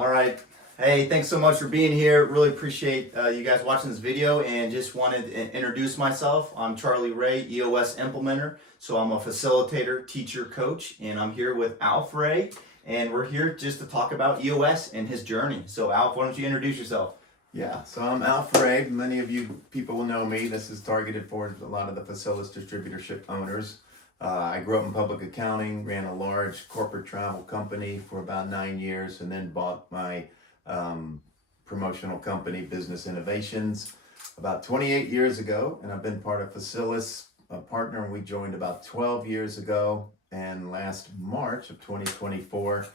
All right. Hey, thanks so much for being here. Really appreciate you guys watching this video, and just wanted to introduce myself. I'm Charlie.rhea, EOS Implementer. So I'm a facilitator, teacher, coach, and I'm here with Alf Rhea, and we're here just to talk about EOS and his journey. So Alf, why don't you introduce yourself? Yeah, so I'm Alf Rhea. Many of you people will know me. This is targeted for a lot of the Facilis distributorship owners. I grew up in public accounting, ran a large corporate travel company for about 9 years, and then bought my promotional company, Business Innovations, about 28 years ago. And I've been part of Facilis, a partner we joined about 12 years ago. And last March of 2024,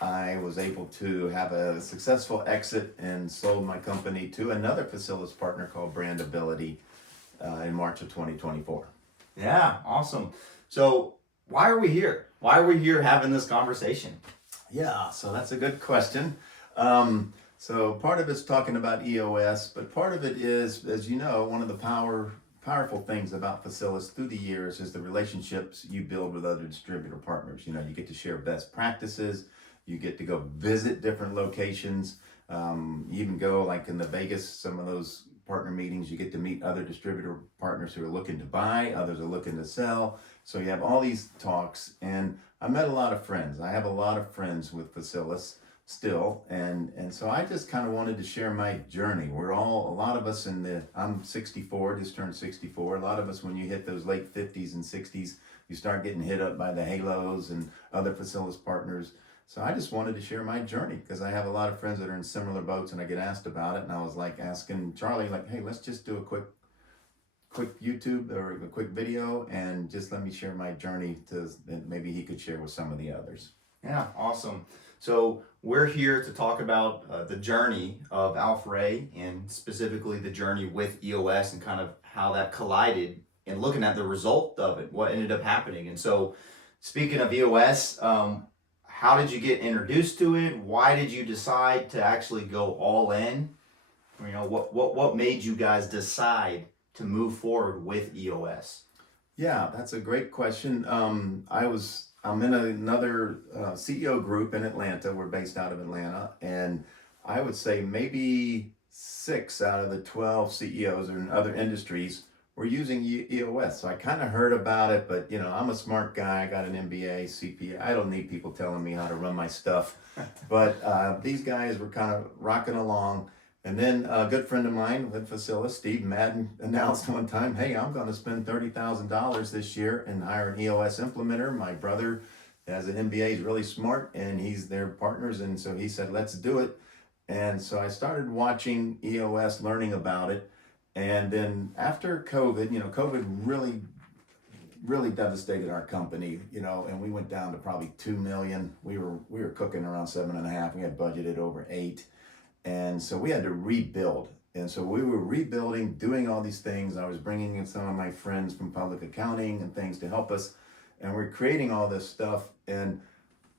I was able to have a successful exit and sold my company to another Facilis partner called Brandability in March of 2024. Yeah, awesome. So why are we here? Why are we here having this conversation? Yeah, so that's a good question. So part of it's talking about EOS, but part of it is, as you know, one of the powerful things about Facilis through the years is the relationships you build with other distributor partners. You know, you get to share best practices, you get to go visit different locations, you even go like in the Vegas, some of those partner meetings, you get to meet other distributor partners who are looking to buy, others are looking to sell. So you have all these talks, and I met a lot of friends. I have a lot of friends with Facilis still, and so I just kind of wanted to share my journey. A lot of us I'm 64, just turned 64. A lot of us, when you hit those late 50s and 60s, you start getting hit up by the halos and other Facilis partners. So I just wanted to share my journey because I have a lot of friends that are in similar boats, and I get asked about it. And I was like asking Charlie, like, hey, let's just do a quick YouTube or a quick video and just let me share my journey that maybe he could share with some of the others. Yeah, awesome. So we're here to talk about the journey of Alf Rhea, and specifically the journey with EOS and kind of how that collided, and looking at the result of it, what ended up happening. And so speaking of EOS, how did you get introduced to it? Why did you decide to actually go all in? You know, what made you guys decide to move forward with EOS? Yeah, that's a great question. I'm in another CEO group in Atlanta. We're based out of Atlanta, and I would say maybe 6 out of the 12 CEOs are in other industries were using EOS. So I kind of heard about it, but you know, I'm a smart guy. I got an MBA, CPA. I don't need people telling me how to run my stuff. But these guys were kind of rocking along. And then a good friend of mine with Facilis, Steve Madden, announced one time, hey, I'm going to spend $30,000 this year and hire an EOS implementer. My brother has an MBA, he's really smart, and he's their partners. And so he said, let's do it. And so I started watching EOS, learning about it. And then after COVID, you know, COVID really devastated our company, you know, and we went down to probably 2 million. We were cooking around 7.5. We had budgeted over 8. And so we had to rebuild. And so we were rebuilding, doing all these things. I was bringing in some of my friends from public accounting and things to help us. And we're creating all this stuff. And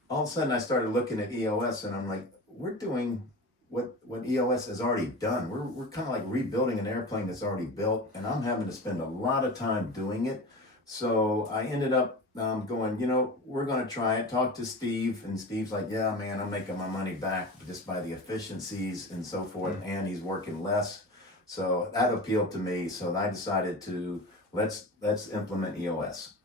all of a sudden I started looking at EOS, and I'm like, we're doing what EOS has already done. We're kind of like rebuilding an airplane that's already built, and I'm having to spend a lot of time doing it. So I ended up going, you know, we're going to try it. Talk to Steve, and Steve's like, yeah, man, I'm making my money back just by the efficiencies and so forth, and he's working less. So that appealed to me. So I decided to let's implement EOS.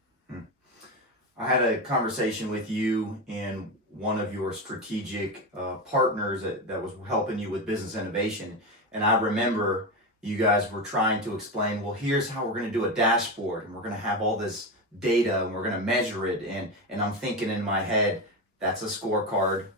I had a conversation with you and one of your strategic partners that was helping you with business innovation. And I remember you guys were trying to explain, well, here's how we're going to do a dashboard, and we're going to have all this data, and we're going to measure it. And I'm thinking in my head, that's a scorecard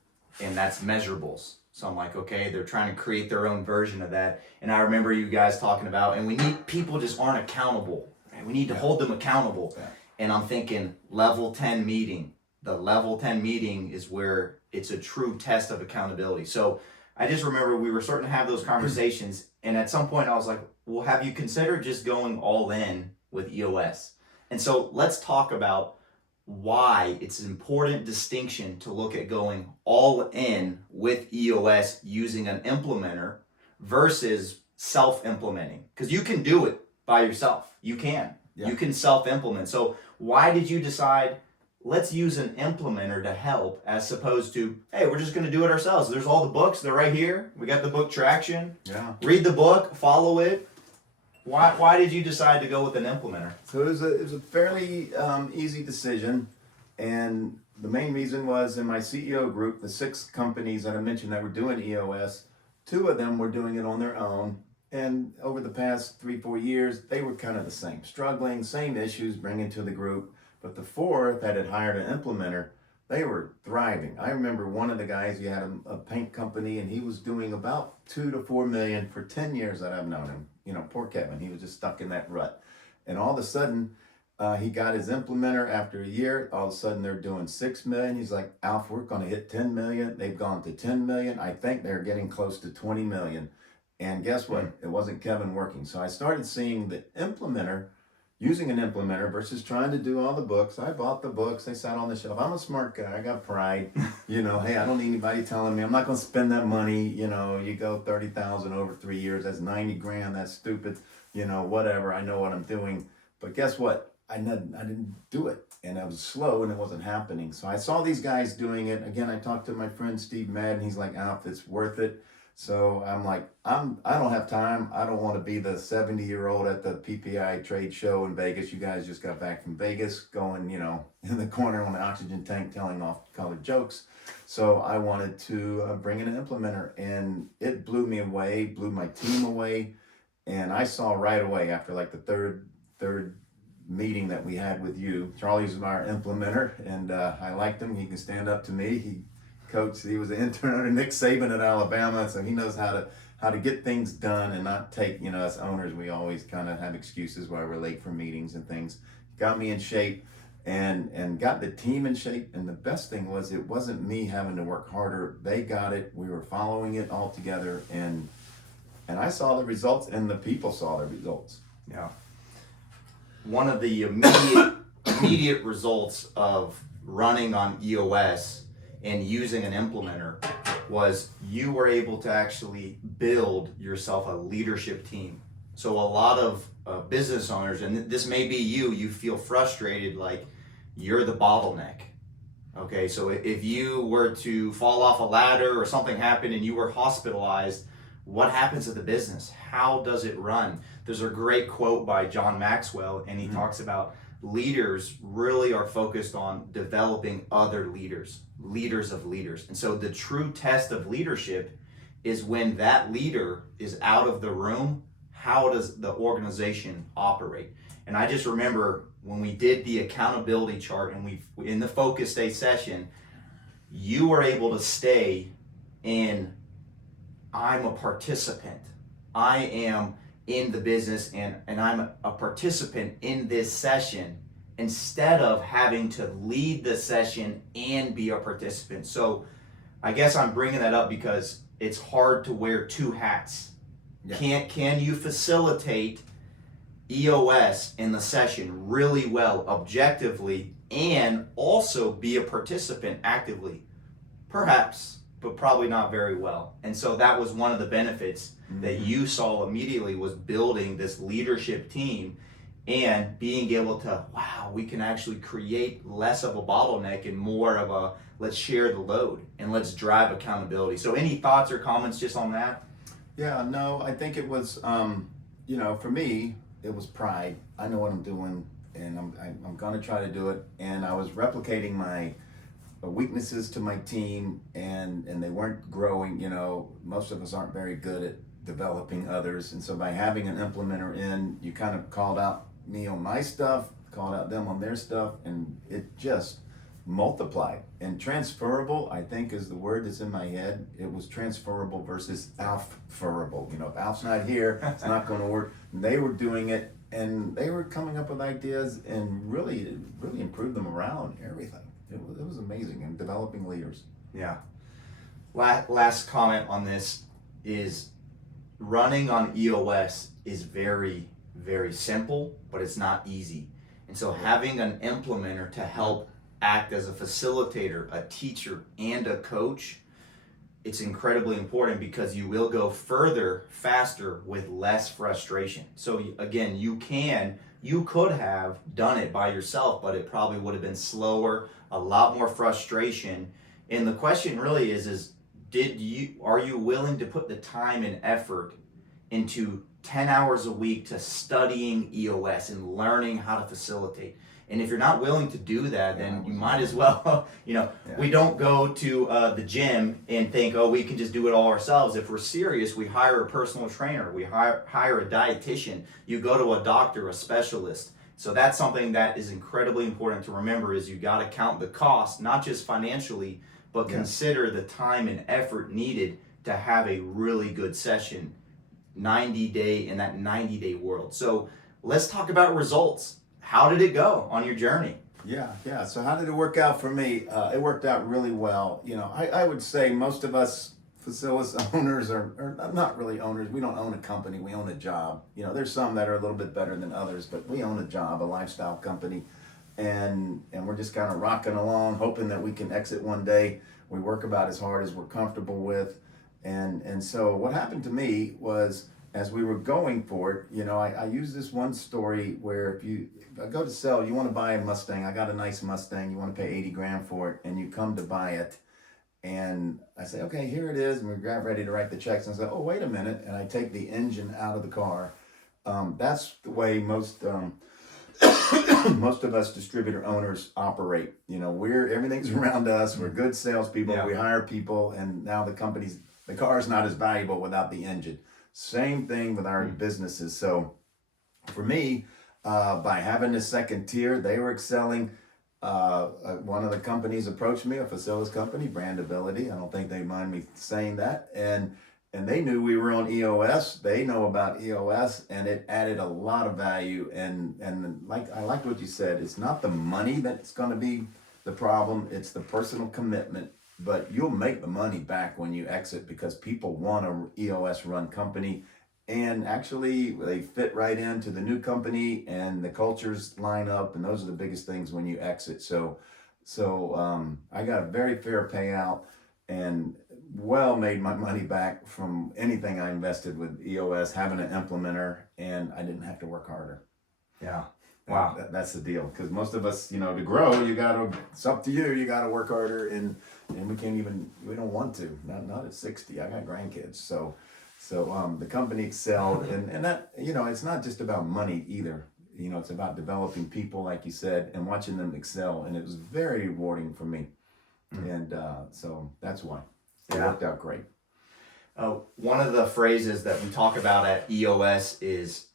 and that's measurables. So I'm like, okay, they're trying to create their own version of that. And I remember you guys talking about, and we need, people just aren't accountable. Right? We need to hold them accountable. Yeah. And I'm thinking level 10 meeting. The level 10 meeting is where it's a true test of accountability. So I just remember we were starting to have those conversations, and at some point I was like, well, have you considered just going all in with EOS? And so let's talk about why it's an important distinction to look at going all in with EOS using an implementer versus self-implementing. Because you can do it by yourself. You can. Yeah. You can self-implement. So why did you decide let's use an implementer to help, as opposed to, hey, we're just going to do it ourselves. There's all the books, they're right here. We got the book Traction. Yeah. Read the book, follow it. Why did you decide to go with an implementer? So it was a fairly easy decision, and the main reason was in my CEO group, the 6 companies that I mentioned that were doing EOS, 2 of them were doing it on their own, and over the past 3-4 years, they were kind of the same, struggling, same issues bringing to the group. But the 4 that had hired an implementer, they were thriving. I remember one of the guys, he had a paint company, and he was doing about 2 to 4 million for 10 years that I've known him. You know, poor Kevin, he was just stuck in that rut. And all of a sudden, he got his implementer after a year. All of a sudden, they're doing 6 million. He's like, Alf, we're going to hit 10 million. They've gone to 10 million. I think they're getting close to 20 million. And guess what? It wasn't Kevin working. So I started seeing the implementer, using an implementer versus trying to do all the books. I bought the books. They sat on the shelf. I'm a smart guy. I got pride. You know, hey, I don't need anybody telling me. I'm not going to spend that money. You know, you go 30,000 over 3 years. That's 90 grand. That's stupid. You know, whatever. I know what I'm doing. But guess what? I didn't do it. And I was slow and it wasn't happening. So I saw these guys doing it. Again, I talked to my friend Steve Madden. He's like, Alf, it's worth it. So I'm like, I don't have time. I don't want to be the 70-year-old at the PPI trade show in Vegas. You guys just got back from Vegas, going, you know, in the corner on the oxygen tank, telling off-color jokes. So I wanted to bring in an implementer, and it blew me away, blew my team away. And I saw right away after like the third meeting that we had with you, Charlie's our implementer, and I liked him. He can stand up to me. He was an intern under Nick Saban at Alabama, so he knows how to get things done and not take, you know, as owners, we always kind of have excuses why we're late for meetings and things. Got me in shape and got the team in shape. And the best thing was, it wasn't me having to work harder. They got it. We were following it all together, and I saw the results, and the people saw the results. Yeah. One of the immediate results of running on EOS and using an implementer was you were able to actually build yourself a leadership team. So a lot of business owners, and this may be you feel frustrated, like you're the bottleneck. Okay, so if you were to fall off a ladder or something happened and you were hospitalized, what happens to the business? How does it run? There's a great quote by John Maxwell, and he talks about leaders really are focused on developing other leaders of leaders. And so the true test of leadership is when that leader is out of the room, how does the organization operate? And I just remember when we did the accountability chart and we in the focus day session, you were able to stay in, I'm a participant. I am in the business and I'm a participant in this session, instead of having to lead the session and be a participant. So I guess I'm bringing that up because it's hard to wear 2 hats. Yeah. Can you facilitate EOS in the session really well, objectively, and also be a participant actively? Perhaps, but probably not very well. And so that was one of the benefits that you saw immediately, was building this leadership team and being able to, wow, we can actually create less of a bottleneck and more of a, let's share the load and let's drive accountability. So any thoughts or comments just on that? Yeah, no, I think it was, you know, for me, it was pride. I know what I'm doing, and I'm going to try to do it. And I was replicating my weaknesses to my team, and they weren't growing. You know, most of us aren't very good at developing others. And so by having an implementer in, you kind of called out me on my stuff, called out them on their stuff, and it just multiplied. And transferable, I think, is the word that's in my head. It was transferable versus Alf-ferable. You know, if Alf's not here, it's not going to work. And they were doing it, and they were coming up with ideas and really improved the morale and everything. It was amazing, and developing leaders. Yeah. Last comment on this is running on EOS is very, very simple, but it's not easy. And so having an implementer to help act as a facilitator, a teacher, and a coach, it's incredibly important because you will go further, faster, with less frustration. So again, you can you could have done it by yourself, but it probably would have been slower, a lot more frustration. And the question really is are you willing to put the time and effort into 10 hours a week to studying EOS and learning how to facilitate? And if you're not willing to do that, then you might as well, we don't go to the gym and think, oh, we can just do it all ourselves. If we're serious, we hire a personal trainer, we hire a dietitian, you go to a doctor, a specialist. So that's something that is incredibly important to remember, is you got to count the cost, not just financially, but consider the time and effort needed to have a really good session in that 90-day world. So let's talk about results. How did it go on your journey? Yeah. So how did it work out for me? It worked out really well. I would say most of us Facilis owners are not really owners. We don't own a company. We own a job. There's some that are a little bit better than others, but we own a job, a lifestyle company, and we're just kind of rocking along, hoping that we can exit one day. We work about as hard as we're comfortable with, and so what happened to me was, as we were going for it, I use this one story where if I go to sell, you want to buy a Mustang. I got a nice Mustang. You want to pay 80 grand for it, and you come to buy it. And I say, okay, here it is. And we got ready to write the checks. And I say, oh, wait a minute. And I take the engine out of the car. That's the way most most of us distributor owners operate. Everything's around us. We're good salespeople. Yeah. We hire people. And now the car is not as valuable without the engine. Same thing with our businesses. So for me, by having a second tier, they were excelling. One of the companies approached me, a Facilis company, Brandability. I don't think they mind me saying that. And they knew we were on EOS. They know about EOS, and it added a lot of value. And I liked what you said. It's not the money that's going to be the problem. It's the personal commitment. But you'll make the money back when you exit, because people want a EOS run company. And actually, they fit right into the new company, and the cultures line up, and those are the biggest things when you exit. So I got a very fair payout, and made my money back from anything I invested with EOS, having an implementer, and I didn't have to work harder. Yeah. Wow. That's the deal, because most of us, to grow, it's up to you. You got to work harder, and we don't want to. Not at 60. I got grandkids, so the company excelled, and that, it's not just about money either. It's about developing people, like you said, and watching them excel, and it was very rewarding for me. And so that's why it worked out great. One of the phrases that we talk about at EOS is,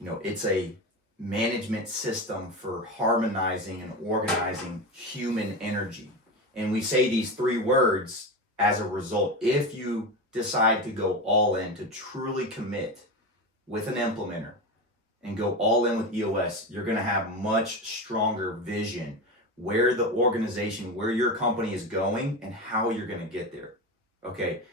it's a management system for harmonizing and organizing human energy. And we say these three words as a result. If you decide to go all in, to truly commit with an implementer and go all in with EOS, you're going to have much stronger vision where the organization, where your company is going, and how you're going to get there. Okay.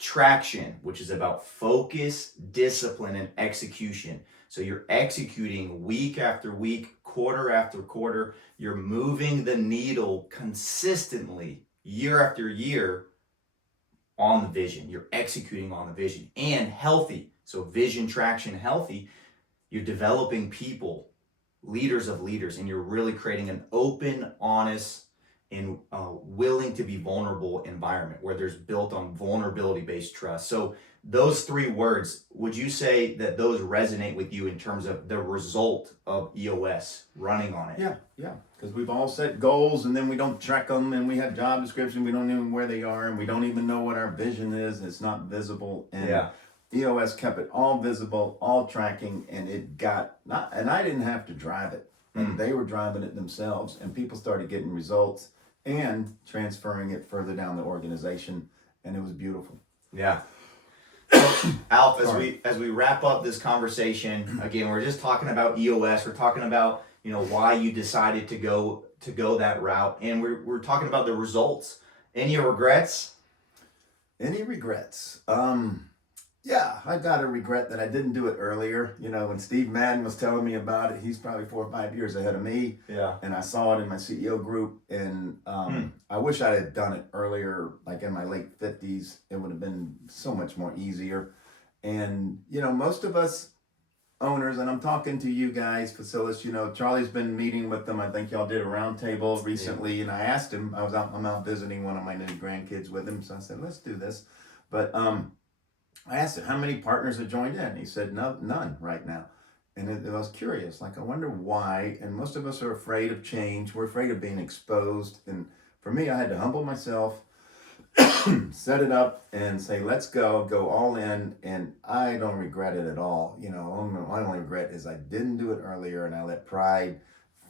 Traction, which is about focus, discipline, and execution. So you're executing week after week, quarter after quarter. You're moving the needle consistently year after year on the vision. You're executing on the vision. And healthy. So vision, traction, healthy. You're developing people, leaders of leaders, and you're really creating an open, honest, and willing to be vulnerable environment where there's built on vulnerability-based trust. So those three words, would you say that those resonate with you in terms of the result of EOS running on it? Yeah. Because we've all set goals, and then we don't track them, and we have job description, we don't even know where they are, and we don't even know what our vision is. It's not visible. And EOS kept it all visible, all tracking, and and I didn't have to drive it. And they were driving it themselves, and people started getting results and transferring it further down the organization, and it was beautiful. Yeah. So, Alf, as we wrap up this conversation, again, we're just talking about EOS. We're talking about why you decided to go that route, and we're talking about the results. Any regrets? Any regrets? Yeah, I got a regret that I didn't do it earlier. When Steve Madden was telling me about it, he's probably 4 or 5 years ahead of me. Yeah. And I saw it in my CEO group, and I wish I had done it earlier, like in my late 50s. It would have been so much more easier. And, most of us owners, and I'm talking to you guys, Facilis. You know, Charlie's been meeting with them. I think y'all did a roundtable recently, and I asked him. I'm out visiting one of my new grandkids with him, so I said, let's do this. But I asked him how many partners have joined in. He said no, none right now. And I was curious, like, I wonder why. And most of us are afraid of change. We're afraid of being exposed. And for me, I had to humble myself, set it up, and say, let's go all in. And I don't regret it at all. You know, my only regret is I didn't do it earlier, and I let pride,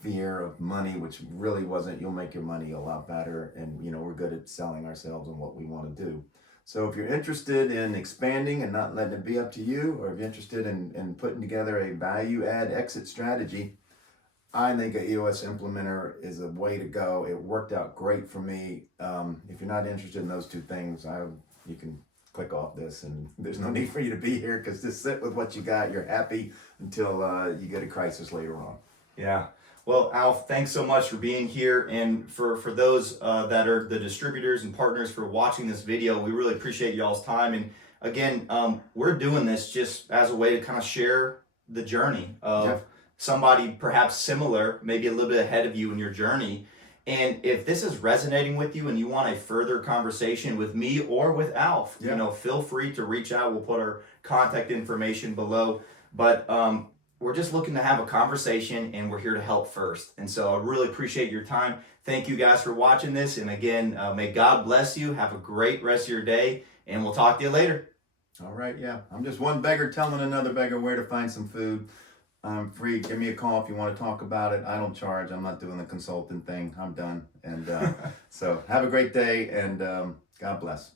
fear of money, which really wasn't, you'll make your money a lot better. And, you know, we're good at selling ourselves and what we want to do. So if you're interested in expanding and not letting it be up to you, or if you're interested in putting together a value add exit strategy, I think an EOS Implementer is a way to go. It worked out great for me. If you're not interested in those two things, you can click off this, and there's no need for you to be here, because just sit with what you got. You're happy until you get a crisis later on. Yeah. Well, Alf, thanks so much for being here, and for those that are the distributors and partners for watching this video. We really appreciate y'all's time. And again, we're doing this just as a way to kind of share the journey of somebody perhaps similar, maybe a little bit ahead of you in your journey. And if this is resonating with you and you want a further conversation with me or with Alf, you know, feel free to reach out. We'll put our contact information below. But we're just looking to have a conversation, and we're here to help first. And so I really appreciate your time. Thank you guys for watching this. And again, may God bless you. Have a great rest of your day, and we'll talk to you later. All right, yeah. I'm just one beggar telling another beggar where to find some food. I'm free. Give me a call if you want to talk about it. I don't charge. I'm not doing the consulting thing. I'm done. And so have a great day, and God bless.